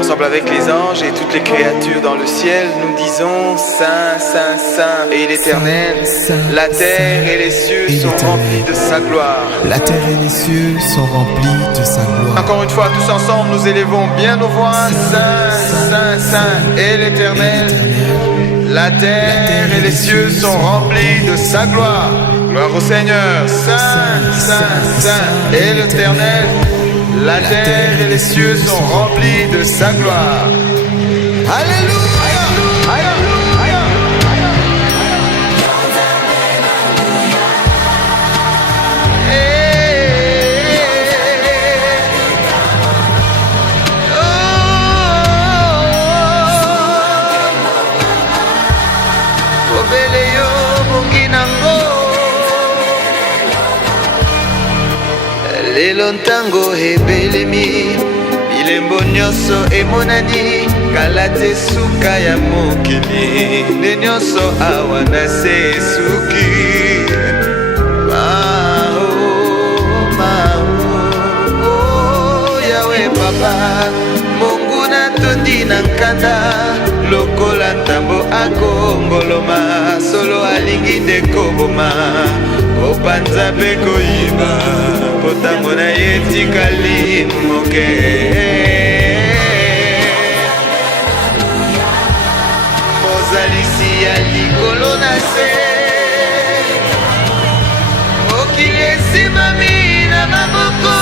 Ensemble avec les anges et toutes les créatures dans le ciel, nous disons Saint, Saint, Saint et l'Éternel. La terre et les cieux sont remplis de sa gloire. La terre et les cieux sont remplis de sa gloire. Encore une fois, tous ensemble, nous élevons bien nos voix. Saint, Saint, Saint et l'Éternel. La terre et les cieux sont remplis de sa gloire. Gloire au Seigneur. Saint, Saint, Saint et l'Éternel. La terre et les cieux sont remplis de sa gloire. Alléluia. Lelo ntango ebelemi bilembo nyonso emonani kala te suka ya mokili nde nyonso awa na se esuki Yawe papa monguna tondi na nkanda lokola ntambo akongoloma solo alingi nde koboma kopanza mpe koyiba potango na ye tikali moke mozalisi ya likolo na se mokili esimami na maboko